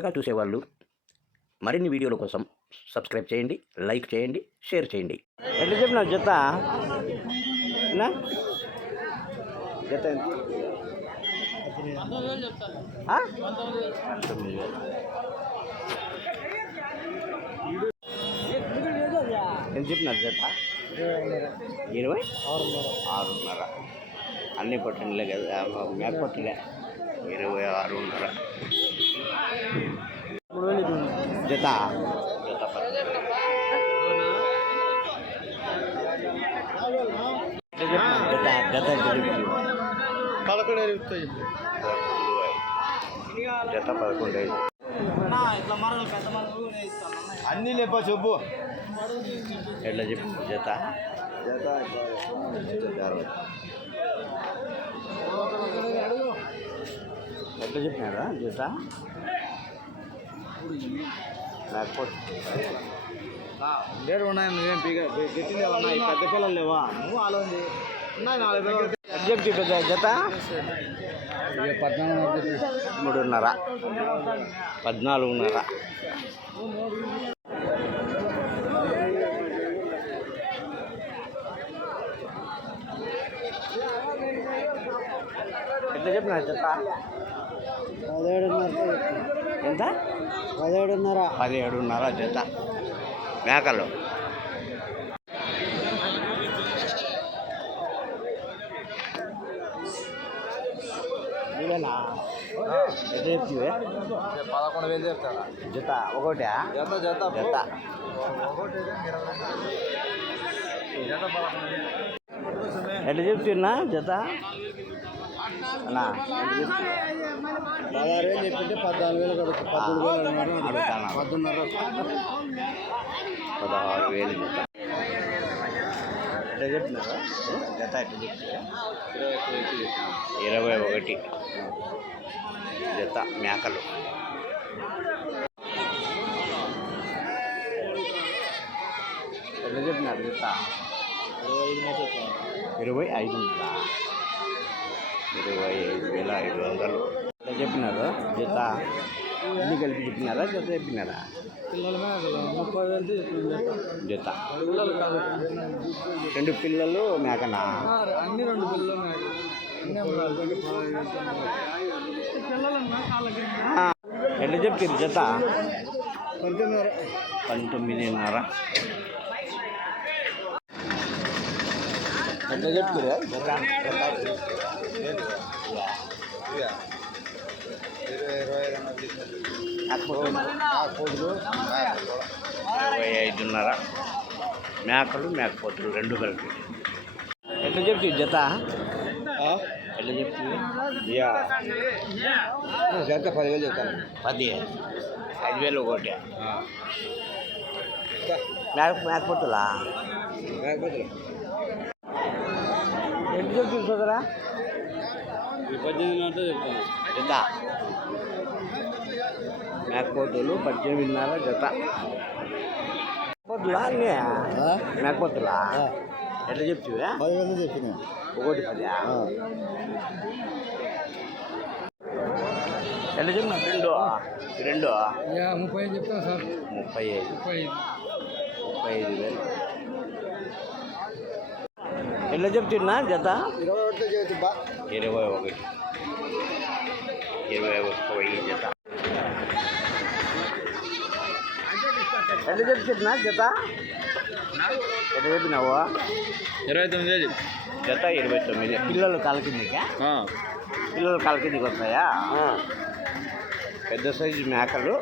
కొత్తగా చూసేవాళ్ళు. మరిన్ని వీడియోల కోసం సబ్స్క్రైబ్ చేయండి లైక్ చేయండి షేర్ చేయండి. ఎట్లా చెప్పిన జత? జత ఎంత? చెప్పినారు జత? ఇరవై? ఆరున్నర. అన్ని పొట్టినలే కదా మేక పొట్టిలే ఇరవై ఆరున్నర. జత జత? పదకొండు. జత పదకొండు అన్నీ లేపా చెప్పు ఎట్లా చెప్పి జత జత. ఎట్లా చెప్పినారా జత లేకపోతే ఉన్నాయి నువ్వేం పీక ఉన్నాయి పెద్ద పిల్లలు లేవా? నువ్వు ఆలోచి ఉన్నాయి నాలుగు పిల్లలు. చెప్పి పెద్ద జత. పద్నాలుగు మూడున్నర. పద్నాలుగున్నర. ఎట్లా చెప్పిన జత. పదిహేడున్నర ఎంత? పదిహేడున్నర. పదిహేడున్నర జత. మేకలు. ఇవేనా చెప్తివే పదకొండు వేలు చెప్తారా జత ఒకటా జత జత. జత. ఎట్లా చెప్తున్నా జత? అన్నా? పదహారు వేలు చెప్పింటే పద్నాలుగు వేలు కడుగు పద్దెనిమిది వేలు అడుగుతానా? పద్దున్నర పదహారు వేలు చెప్తున్నారా ఇరవై ఒకటి. జత మేకలు. ఎట్లా చెప్పినారు జత? ఇరవై ఐదు ఉందా? ఇరవై ఐదు వేల ఐదు వందలు. ఎట్లా చెప్పినారు? జత. ఇల్లు కలిపి చెప్పినారా? జత చెప్పినారా? ముప్పై వేలు జత. రెండు పిల్లలు మేకనా? అన్ని రెండు పిల్లలు ఉన్నాయి ఎట్లా చెప్తారు జత? పంతొమ్మిది పంతొమ్మిదిన్నర. ఎట్లా చెప్తారు జత. ఇరవై ఐదున్నర. మేకలు మేకపోతులు రెండు కలిపి. ఎట్లా చెప్తావు జత? ఎట్లా చెప్తుంది జత పదివేలు చెప్తాను. పది ఐదు వేలు ఒకటి మేక మేకపోతులా? లేకపోతే ఎట్లా చెప్తుంది సోదరా? పద్దెనిమిది అంటే చెప్తాను. జత. మేకపోతులు పద్దెనిమిదిన్నర జత. మేకపోతులా? అన్నీ. మేకపోతులా? ఎట్లా చెప్తివా? పదివేలు చెప్పిన. ఒకటి పది ఎట్లా చెప్పిన రెండు. రెండు. ముప్పై ఐదు చెప్తాను సార్. ముప్పై ఐదు. ముప్పై ఐదు. ముప్పై ఐదు వేలు. ఎట్లా చెప్తున్నా జత? ఇరవై ఒకటి. ఇరవై ఒకటి జత. ఎట్లా చెప్తున్నా జత? ఎట్లా చెప్పినావు? ఇరవై తొమ్మిది. వేలు జత ఇరవై తొమ్మిది. పిల్లలు కాల కిందికా పిల్లలు కాల కిందికి వస్తాయా పెద్ద సైజు మేకలు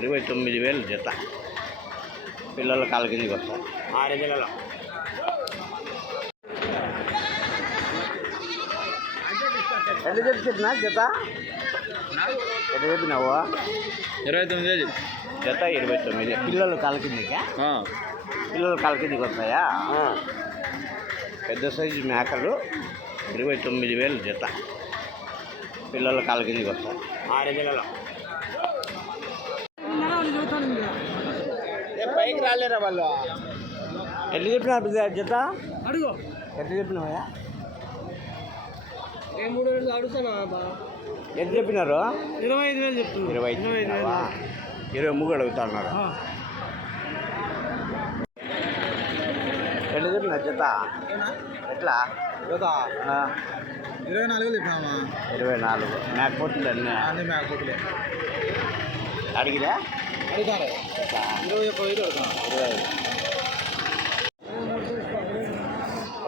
ఇరవై తొమ్మిది వేలు జత. పిల్లలు కాల కిందికి వస్తాయి. ఆరు నెలలు. ఎట్లా చెప్తున్నా జత? ఎట్లా చెప్పినావు? ఇరవై తొమ్మిది వేలు జత ఇరవై తొమ్మిది. పిల్లలు కాల కిందికా పిల్లలు కాల కిందికి వస్తాయా పెద్ద సైజు మేకలు ఇరవై తొమ్మిది వేలు జత. పిల్లల కిందికి వస్తాయి. ఆరు నెలలు పైకి రాలేరా వాళ్ళు? ఎట్లా చెప్పినారు జత? అడుగు. ఎట్లా చెప్పినావా మూడు వేలు అడుగుతానా ఎంత చెప్పినారు? ఇరవై ఐదు వేలు చెప్తున్నా ఇరవై ఐదు? ఇరవై ముగ్గురు అడుగుతున్నారు. ఎట్లా చెప్పిన? జత ఎట్లా? ఆ, ఇరవై నాలుగు చెప్పినామా ఇరవై నాలుగు. మేకపోతుంది అన్నీ? అన్ని మేకపోతులే అడిగిరా? అడుగుతారు? ఇరవై ఒక్క అడుగుతాను? ఇరవై ఐదు.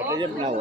ఎట్లా చెప్పినావు?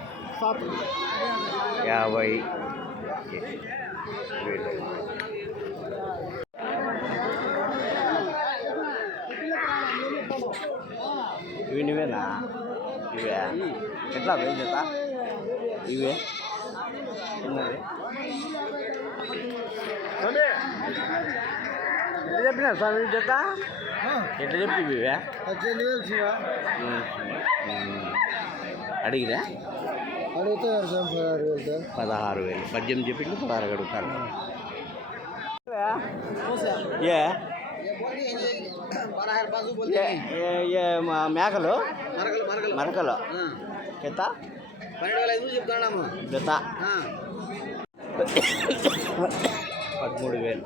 యాభై. ఇవి నువ్వేనా? ఇవే. ఎట్లా వేలు చేత ఇవే? ఉన్నది ఎట్లా చెప్పినా స్వామి చేత ఎట్లా చెప్పి ఇవే? అడిగిరా? పదహారు వేలు. పదహారు వేలు పద్దెనిమిది చెప్పిండు పదహారు అడుగుతాను ఏ మేకలు? మరకలు. జత జత పదమూడు వేలు.